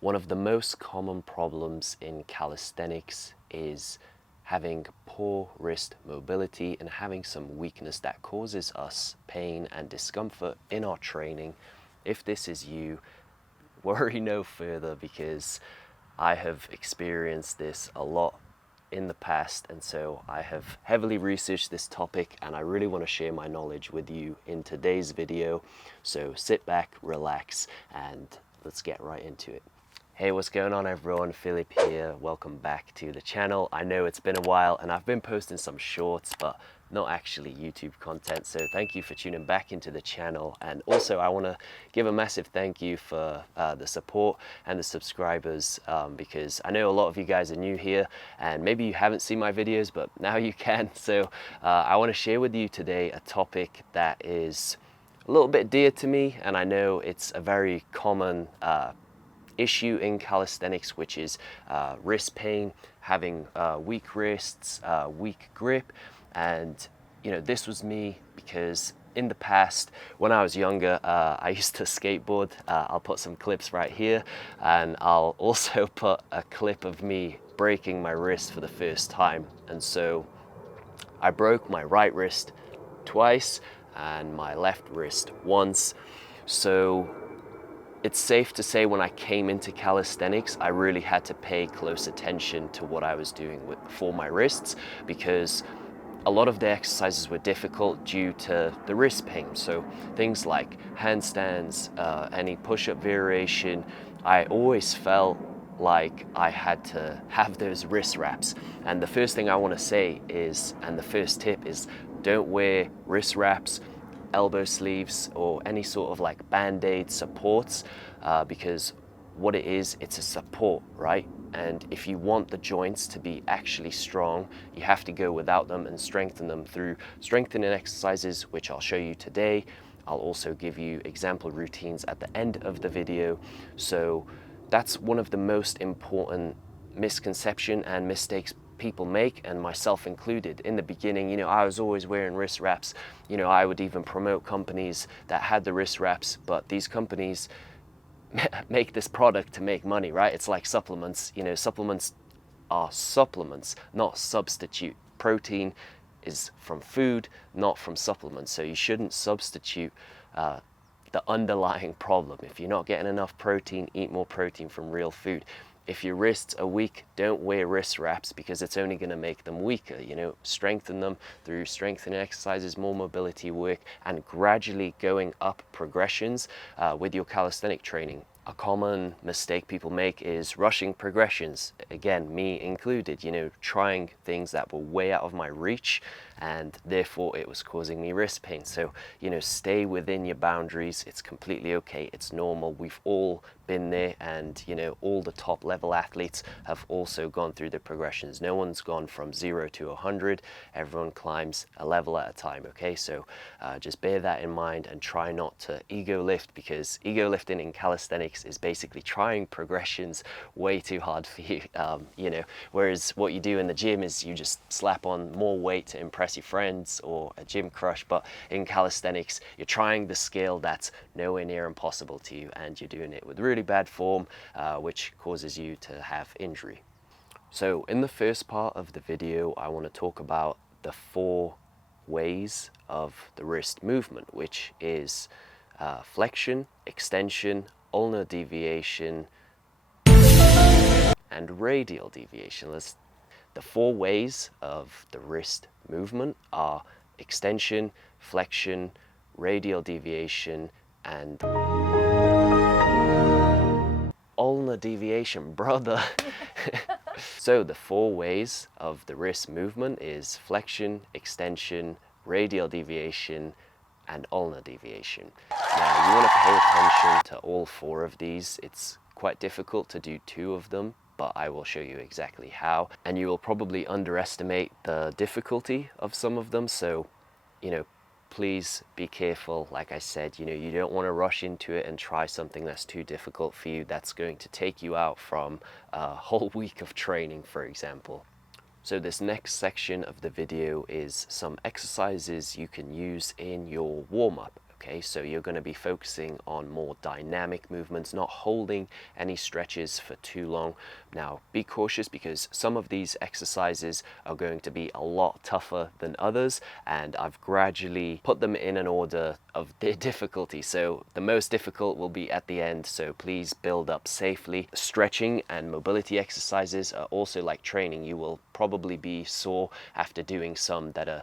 One of the most common problems in calisthenics is having poor wrist mobility and having some weakness that causes us pain and discomfort in our training. If this is you, worry no further, because I have experienced this a lot in the past, and so I have heavily researched this topic and I really want to share my knowledge with you in today's video. So sit back, relax, and let's get right into it. Hey, what's going on everyone? Philip here. Welcome back to the channel. I know it's been a while and I've been posting some shorts, but not actually YouTube content. So thank you for tuning back into the channel. And also I want to give a massive thank you for the support and the subscribers, because I know a lot of you guys are new here and maybe you haven't seen my videos, but now you can. So I want to share with you today a topic that is a little bit dear to me, and I know it's a very common issue in calisthenics, which is wrist pain, having weak wrists, weak grip. And you know, this was me because in the past, when I was younger, I used to skateboard. I'll put some clips right here, and I'll also put a clip of me breaking my wrist for the first time. And so I broke my right wrist twice and my left wrist once. So it's safe to say when I came into calisthenics, I really had to pay close attention to what I was doing for my wrists, because a lot of the exercises were difficult due to the wrist pain. So things like handstands, any push-up variation, I always felt like I had to have those wrist wraps. And the first thing I want to say is, and the first tip is, don't wear wrist wraps, elbow sleeves, or any sort of like band-aid supports, because what it is, it's a support, right? And if you want the joints to be actually strong, you have to go without them and strengthen them through strengthening exercises, which I'll show you today. I'll also give you example routines at the end of the video. So that's one of the most important misconception and mistakes people make, and myself included. In the beginning, you know, I was always wearing wrist wraps. You know, I would even promote companies that had the wrist wraps, but these companies make this product to make money, right? It's like supplements. You know, supplements are supplements, not substitute. Protein is from food, not from supplements. So you shouldn't substitute the underlying problem. If you're not getting enough protein, eat more protein from real food. If your wrists are weak, don't wear wrist wraps, because it's only going to make them weaker. You know, strengthen them through strengthening exercises, more mobility work, and gradually going up progressions with your calisthenic training. A common mistake people make is rushing progressions. Again, me included, you know, trying things that were way out of my reach, and therefore it was causing me wrist pain. So, you know, stay within your boundaries. It's completely okay. It's normal. We've all been there, and you know, all the top level athletes have also gone through the progressions. No one's gone from 0 to 100. Everyone climbs a level at a time, okay? So just bear that in mind and try not to ego lift, because ego lifting in calisthenics is basically trying progressions way too hard for you. You know, whereas what you do in the gym is you just slap on more weight to impress your friends, or a gym crush. But in calisthenics, you're trying the skill that's nowhere near impossible to you, and you're doing it with really bad form, which causes you to have injury. So in the first part of the video, I want to talk about the 4 ways of the wrist movement, which is flexion, extension, ulnar deviation, and radial deviation. The 4 ways of the wrist movement are extension, flexion, radial deviation, and ulnar deviation, brother. So the 4 ways of the wrist movement is flexion, extension, radial deviation, and ulnar deviation. Now you want to pay attention to all 4 of these. It's quite difficult to do 2 of them, but I will show you exactly how, and you will probably underestimate the difficulty of some of them. So, you know, please be careful. Like I said, you know, you don't want to rush into it and try something that's too difficult for you. That's going to take you out from a whole week of training, for example. So this next section of the video is some exercises you can use in your warm-up. Okay, so you're going to be focusing on more dynamic movements, not holding any stretches for too long. Now, be cautious because some of these exercises are going to be a lot tougher than others, and I've gradually put them in an order of their difficulty. So the most difficult will be at the end, so please build up safely. Stretching and mobility exercises are also like training. You will probably be sore after doing some that are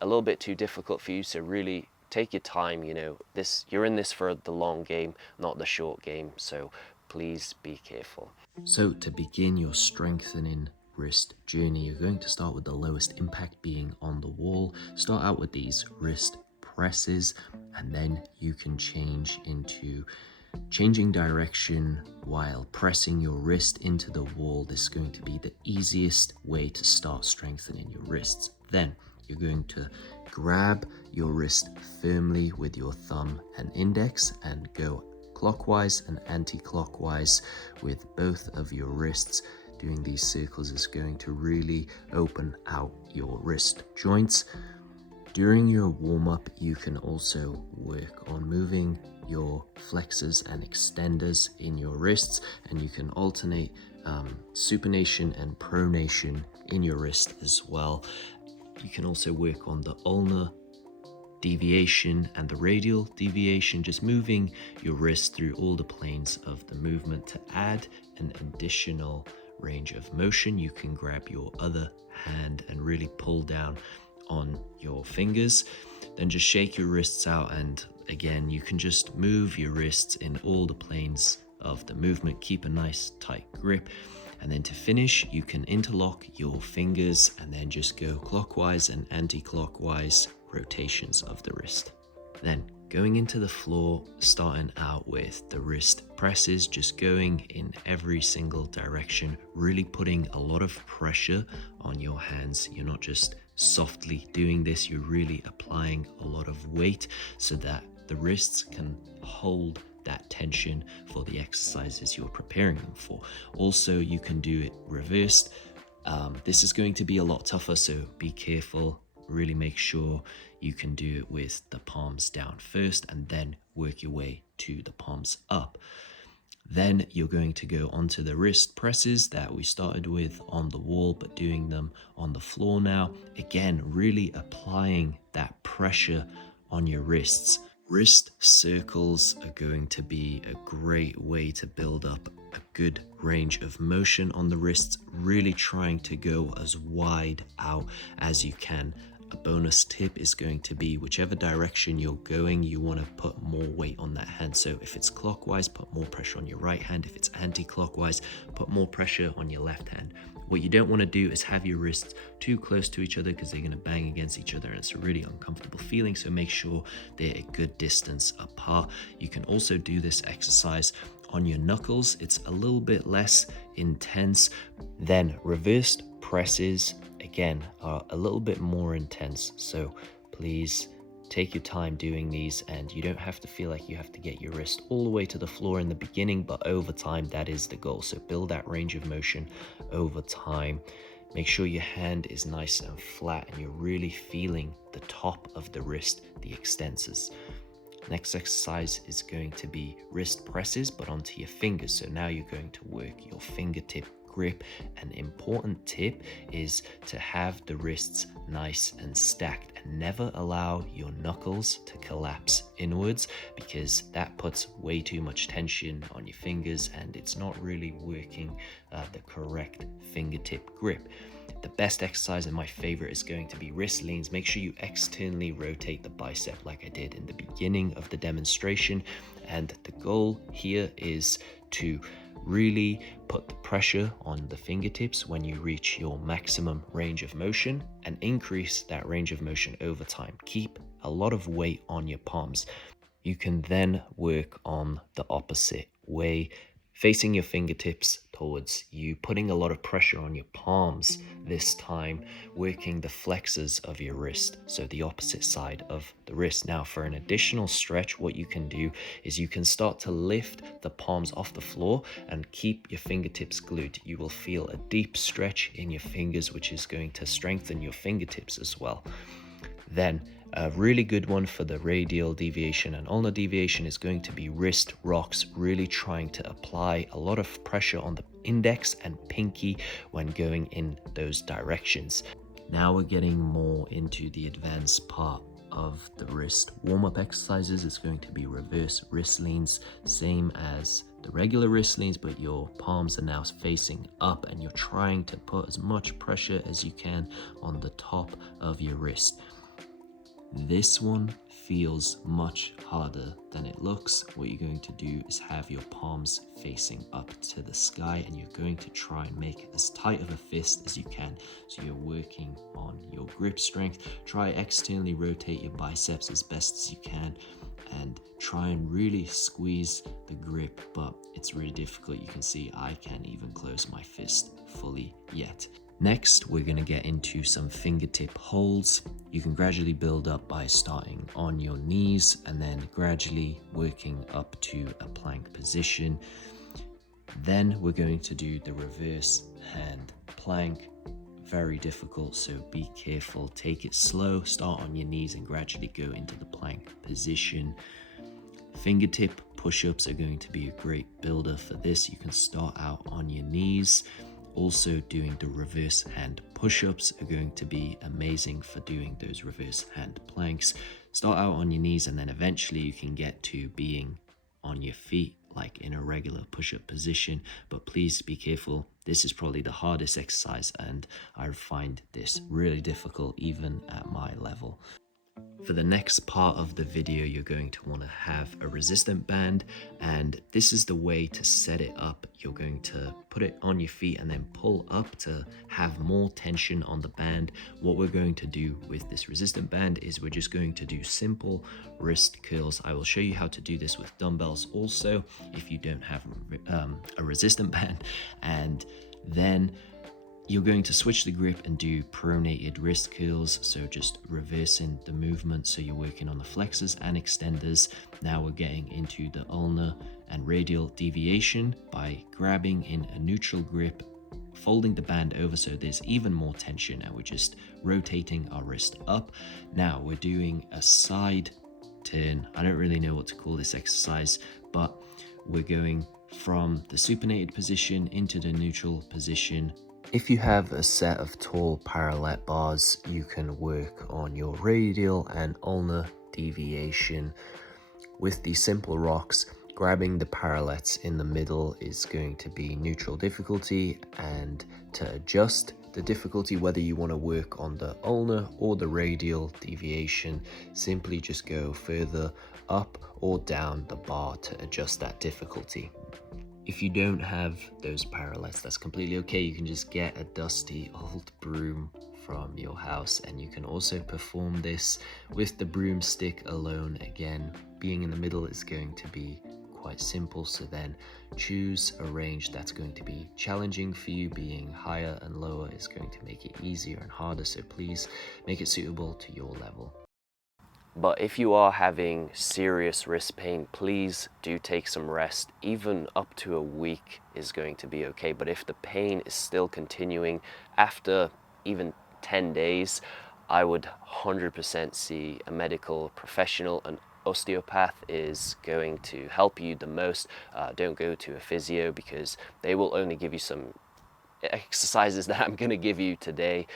a little bit too difficult for you, so really take your time. You know, you're in this for the long game, not the short game, so please be careful. So to begin your strengthening wrist journey, you're going to start with the lowest impact being on the wall. Start out with these wrist presses, and then you can change into changing direction while pressing your wrist into the wall. This is going to be the easiest way to start strengthening your wrists. Then you're going to grab your wrist firmly with your thumb and index and go clockwise and anti-clockwise with both of your wrists. Doing these circles is going to really open out your wrist joints. During your warm-up, you can also work on moving your flexors and extenders in your wrists, and you can alternate supination and pronation in your wrist as well. You can also work on the ulnar deviation and the radial deviation, just moving your wrist through all the planes of the movement. To add an additional range of motion, you can grab your other hand and really pull down on your fingers. Then just shake your wrists out, and again, you can just move your wrists in all the planes of the movement. Keep a nice tight grip. And then to finish, you can interlock your fingers and then just go clockwise and anti-clockwise rotations of the wrist. Then going into the floor, starting out with the wrist presses, just going in every single direction, really putting a lot of pressure on your hands. You're not just softly doing this, you're really applying a lot of weight so that the wrists can hold that tension for the exercises you're preparing them for. Also, you can do it reversed. This is going to be a lot tougher, so be careful. Really make sure you can do it with the palms down first and then work your way to the palms up. Then you're going to go onto the wrist presses that we started with on the wall, but doing them on the floor now. Again, really applying that pressure on your wrists. Wrist circles are going to be a great way to build up a good range of motion on the wrists, really trying to go as wide out as you can. A bonus tip is going to be whichever direction you're going, you want to put more weight on that hand. So if it's clockwise, put more pressure on your right hand. If it's anti-clockwise, put more pressure on your left hand. What you don't want to do is have your wrists too close to each other because they're going to bang against each other and it's a really uncomfortable feeling. So make sure they're a good distance apart. You can also do this exercise on your knuckles. It's a little bit less intense. Then reversed presses, again, are a little bit more intense. So please take your time doing these, and you don't have to feel like you have to get your wrist all the way to the floor in the beginning, but over time, that is the goal. So build that range of motion over time. Make sure your hand is nice and flat and you're really feeling the top of the wrist, the extensors. Next exercise is going to be wrist presses, but onto your fingers. So now you're going to work your fingertip grip. An important tip is to have the wrists nice and stacked and never allow your knuckles to collapse inwards, because that puts way too much tension on your fingers and it's not really working the correct fingertip grip. The best exercise and my favorite is going to be wrist leans. Make sure you externally rotate the bicep like I did in the beginning of the demonstration. And the goal here is to really put the pressure on the fingertips when you reach your maximum range of motion and increase that range of motion over time. Keep a lot of weight on your palms. You can then work on the opposite way, facing your fingertips towards you, putting a lot of pressure on your palms this time, working the flexors of your wrist, so the opposite side of the wrist. Now, for an additional stretch, what you can do is you can start to lift the palms off the floor and keep your fingertips glued. You will feel a deep stretch in your fingers, which is going to strengthen your fingertips as well. Then A really good one for the radial deviation and ulnar deviation is going to be wrist rocks, really trying to apply a lot of pressure on the index and pinky when going in those directions. Now we're getting more into the advanced part of the wrist warm-up exercises. It's going to be reverse wrist leans, same as the regular wrist leans, but your palms are now facing up and you're trying to put as much pressure as you can on the top of your wrist. This one feels much harder than it looks. What you're going to do is have your palms facing up to the sky and you're going to try and make as tight of a fist as you can. So you're working on your grip strength. Try externally rotate your biceps as best as you can and try and really squeeze the grip, but it's really difficult. You can see I can't even close my fist fully yet. Next, we're going to get into some fingertip holds. You can gradually build up by starting on your knees and then gradually working up to a plank position. Then we're going to do the reverse hand plank. Very difficult, so be careful. Take it slow, start on your knees and gradually go into the plank position. Fingertip push-ups are going to be a great builder for this. You can start out on your knees. Also, doing the reverse hand push-ups are going to be amazing for doing those reverse hand planks. Start out on your knees and then eventually you can get to being on your feet like in a regular push-up position, but please be careful. This is probably the hardest exercise and I find this really difficult even at my level. For the next part of the video, you're going to want to have a resistant band, and this is the way to set it up. You're going to put it on your feet and then pull up to have more tension on the band. What we're going to do with this resistant band is we're just going to do simple wrist curls. I will show you how to do this with dumbbells also if you don't have a resistant band, and then you're going to switch the grip and do pronated wrist curls, so just reversing the movement, so you're working on the flexors and extenders. Now we're getting into the ulnar and radial deviation by grabbing in a neutral grip, folding the band over so there's even more tension, and we're just rotating our wrist up. Now we're doing a side turn. I don't really know what to call this exercise, but we're going from the supinated position into the neutral position. If you have a set of tall parallel bars, you can work on your radial and ulnar deviation. With the simple rocks, grabbing the parallettes in the middle is going to be neutral difficulty, and to adjust the difficulty, whether you want to work on the ulnar or the radial deviation, simply just go further up or down the bar to adjust that difficulty. If you don't have those parallettes, that's completely okay. You can just get a dusty old broom from your house and you can also perform this with the broomstick alone. Again, being in the middle is going to be quite simple, so then choose a range that's going to be challenging for you. Being higher and lower is going to make it easier and harder, so please make it suitable to your level. But if you are having serious wrist pain, please do take some rest. Even up to a week is going to be okay. But if the pain is still continuing after even 10 days, I would 100% see a medical professional. An osteopath is going to help you the most. Don't go to a physio because they will only give you some exercises that I'm going to give you today.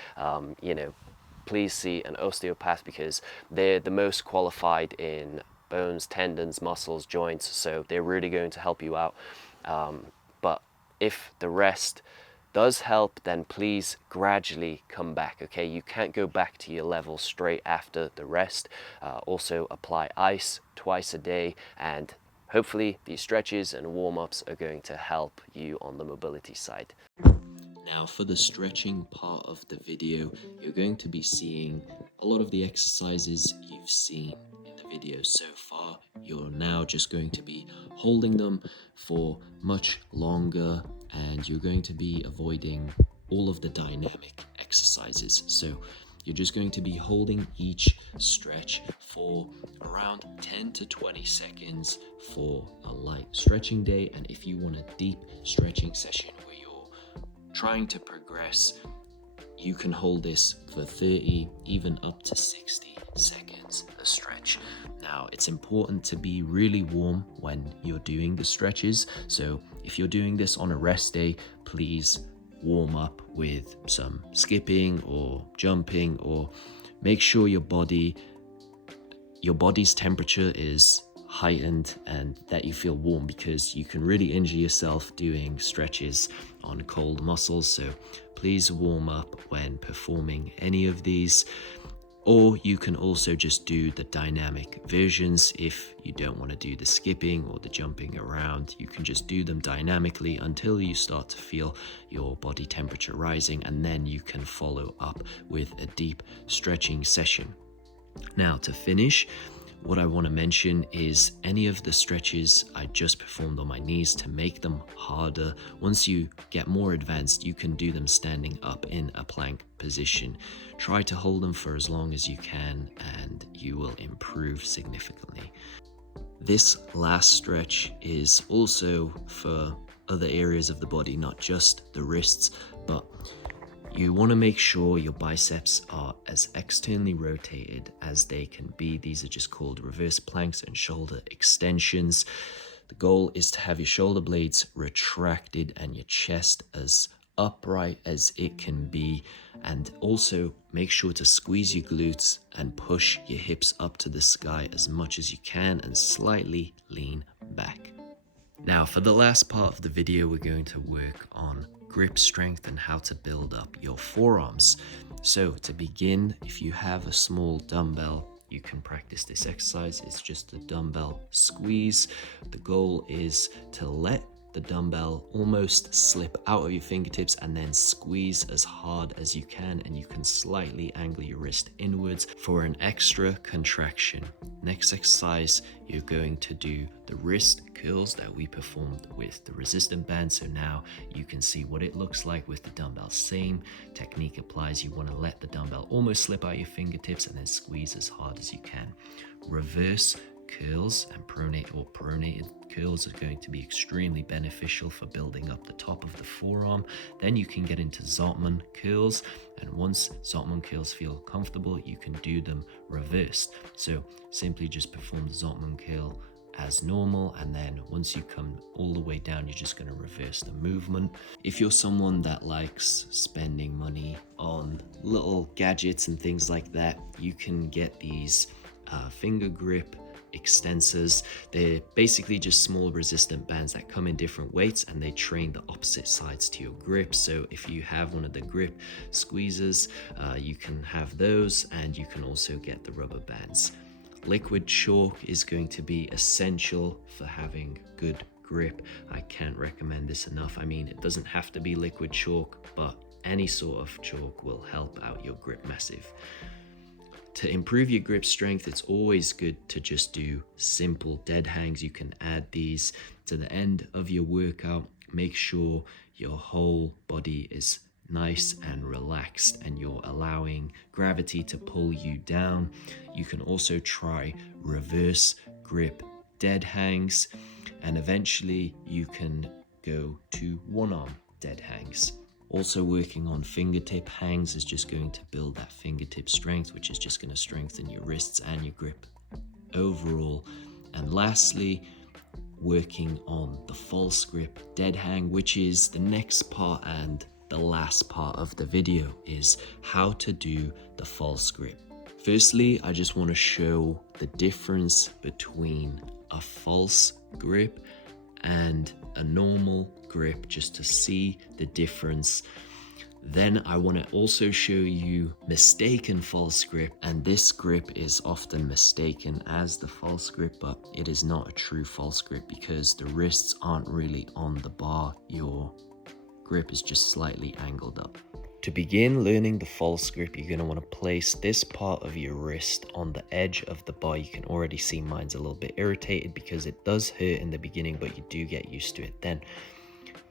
Please see an osteopath because they're the most qualified in bones, tendons, muscles, joints, so they're really going to help you out. But if the rest does help, then please gradually come back, okay? You can't go back to your level straight after the rest. Also apply ice twice a day, and hopefully these stretches and warm-ups are going to help you on the mobility side. Now for the stretching part of the video, you're going to be seeing a lot of the exercises you've seen in the video so far. You're now just going to be holding them for much longer, and you're going to be avoiding all of the dynamic exercises. So you're just going to be holding each stretch for around 10 to 20 seconds for a light stretching day. And if you want a deep stretching session where you're trying to progress you can hold this for 30, even up to 60 seconds a stretch. Now, it's important to be really warm when you're doing the stretches. So if you're doing this on a rest day, please warm up with some skipping or jumping, or make sure your body's temperature is heightened and that you feel warm, because you can really injure yourself doing stretches on cold muscles. So please warm up when performing any of these. Or you can also just do the dynamic versions. If you don't want to do the skipping or the jumping around, you can just do them dynamically until you start to feel your body temperature rising, and then you can follow up with a deep stretching session. Now, to finish, what I want to mention is any of the stretches I just performed on my knees, to make them harder. Once you get more advanced, you can do them standing up in a plank position. Try to hold them for as long as you can, and you will improve significantly. This last stretch is also for other areas of the body, not just the wrists, but you want to make sure your biceps are as externally rotated as they can be. These are just called reverse planks and shoulder extensions. The goal is to have your shoulder blades retracted and your chest as upright as it can be, and also make sure to squeeze your glutes and push your hips up to the sky as much as you can, and slightly lean back. Now, for the last part of the video, we're going to work on grip strength and how to build up your forearms. So to begin, if you have a small dumbbell, you can practice this exercise. It's just a dumbbell squeeze. The goal is to let the dumbbell almost slip out of your fingertips and then squeeze as hard as you can, and you can slightly angle your wrist inwards for an extra contraction. Next exercise, you're going to do the wrist curls that we performed with the resistant band. So now you can see what it looks like with the dumbbell. Same technique applies. You want to let the dumbbell almost slip out your fingertips and then squeeze as hard as you can. Reverse curls and pronated curls are going to be extremely beneficial for building up the top of the forearm. Then you can get into Zottman curls, and once Zottman curls feel comfortable, you can do them reversed. So simply just perform the Zottman curl as normal, and then once you come all the way down, you're just going to reverse the movement. If you're someone that likes spending money on little gadgets and things like that, you can get these finger grip extensors. They're basically just small resistant bands that come in different weights, and they train the opposite sides to your grip. So if you have one of the grip squeezers, you can have those, and you can also get the rubber bands. Liquid chalk is going to be essential for having good grip. I can't recommend this enough. I mean, it doesn't have to be liquid chalk, but any sort of chalk will help out your grip massive. To improve your grip strength, it's always good to just do simple dead hangs. You can add these to the end of your workout. Make sure your whole body is nice and relaxed and you're allowing gravity to pull you down. You can also try reverse grip dead hangs, and eventually you can go to one-arm dead hangs. Also working on fingertip hangs is just going to build that fingertip strength, which is just going to strengthen your wrists and your grip overall. And lastly, working on the false grip dead hang, which is the next part and the last part of the video, is how to do the false grip. Firstly, I just want to show the difference between a false grip and a normal grip, just to see the difference. Then I want to also show you mistaken false grip, and this grip is often mistaken as the false grip, but it is not a true false grip because the wrists aren't really on the bar. Your grip is just slightly angled up. To begin learning the false grip, you're going to want to place this part of your wrist on the edge of the bar. You can already see mine's a little bit irritated because it does hurt in the beginning, but you do get used to it then.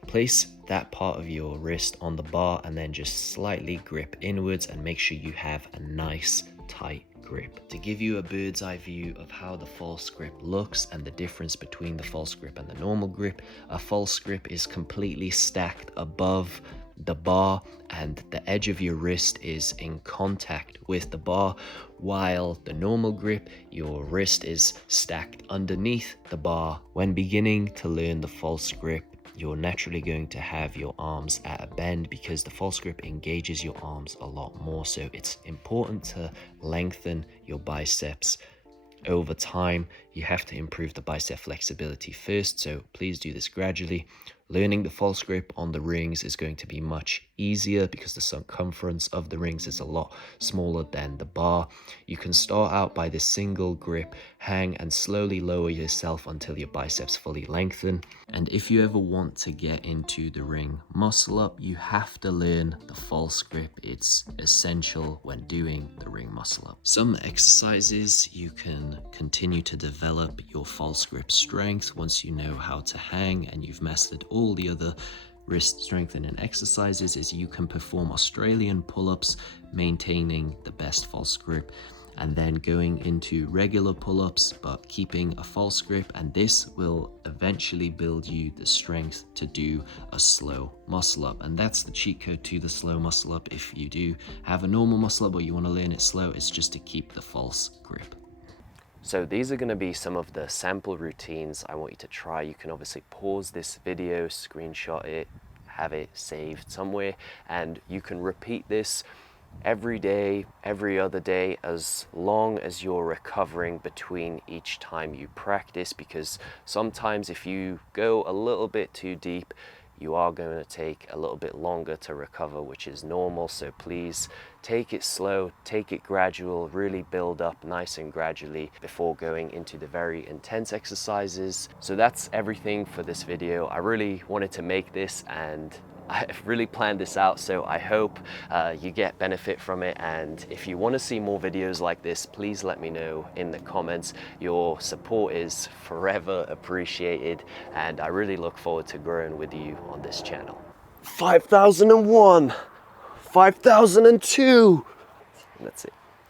Place that part of your wrist on the bar and then just slightly grip inwards and make sure you have a nice tight grip. To give you a bird's eye view of how the false grip looks and the difference between the false grip and the normal grip, a false grip is completely stacked above the bar and the edge of your wrist is in contact with the bar, while the normal grip, your wrist is stacked underneath the bar. When beginning to learn the false grip, you're naturally going to have your arms at a bend because the false grip engages your arms a lot more. So it's important to lengthen your biceps over time. You have to improve the bicep flexibility first, so please do this gradually. Learning the false grip on the rings is going to be much easier because the circumference of the rings is a lot smaller than the bar. You can start out by this single grip, hang and slowly lower yourself until your biceps fully lengthen. And if you ever want to get into the ring muscle up, you have to learn the false grip. It's essential when doing the ring muscle up. Some exercises you can continue to develop your false grip strength once you know how to hang and you've mastered all the other wrist strengthening exercises. Is you can perform Australian pull-ups, maintaining the best false grip, and then going into regular pull-ups but keeping a false grip, and this will eventually build you the strength to do a slow muscle up. And that's the cheat code to the slow muscle up. If you do have a normal muscle up but you want to learn it slow, it's just to keep the false grip. So these are going to be some of the sample routines I want you to try. You can obviously pause this video, screenshot it, have it saved somewhere, and you can repeat this every day, every other day, as long as you're recovering between each time you practice, because sometimes if you go a little bit too deep, you are going to take a little bit longer to recover, which is normal. So please take it slow, take it gradual, really build up nice and gradually before going into the very intense exercises. So that's everything for this video. I really wanted to make this and I've really planned this out, so I hope you get benefit from it. And if you want to see more videos like this, please let me know in the comments. Your support is forever appreciated, and I really look forward to growing with you on this channel. 5,001, 5,002. That's it.